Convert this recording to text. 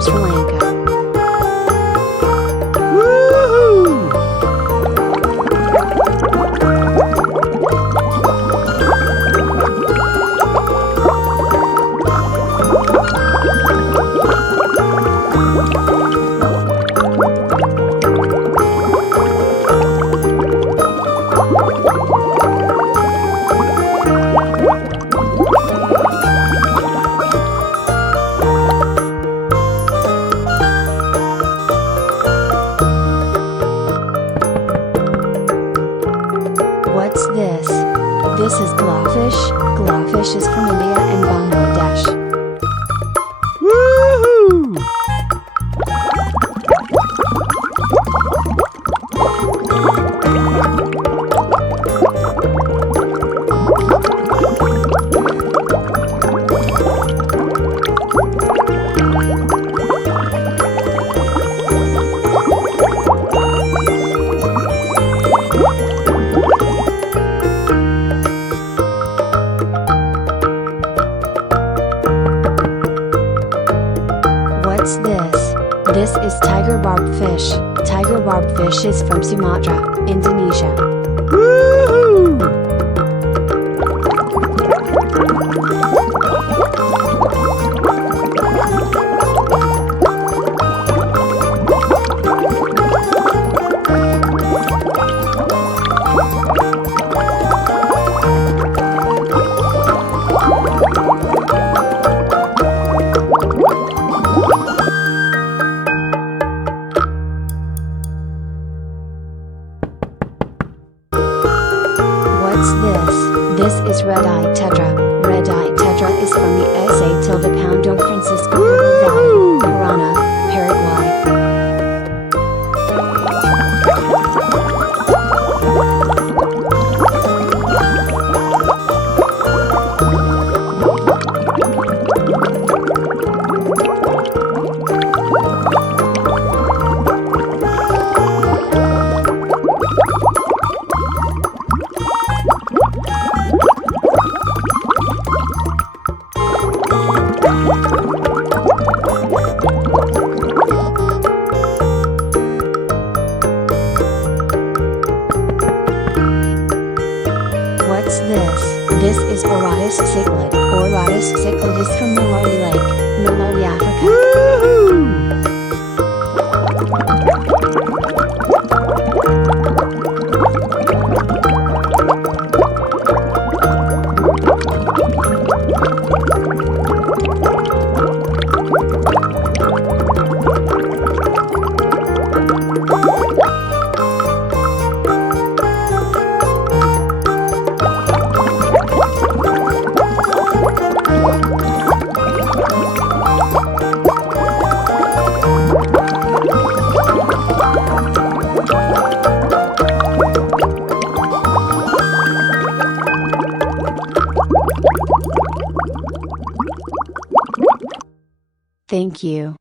from Sri Lanka. What's this? This is goldfish. Goldfish is from India and Bangladesh. Woohoo! What's this? This is tiger barb fish. Tiger barb fish is from Sumatra, Indonesia. Woohoo! What's this? This is red-eyed tetra. Red-eyed tetra is from the SA Don Francisco River Valley, Parana, Paraguay. What's this? This is Oratus cichlid. Oratus cichlid is from Malawi Lake, Malawi, Africa. Woohoo! Thank you.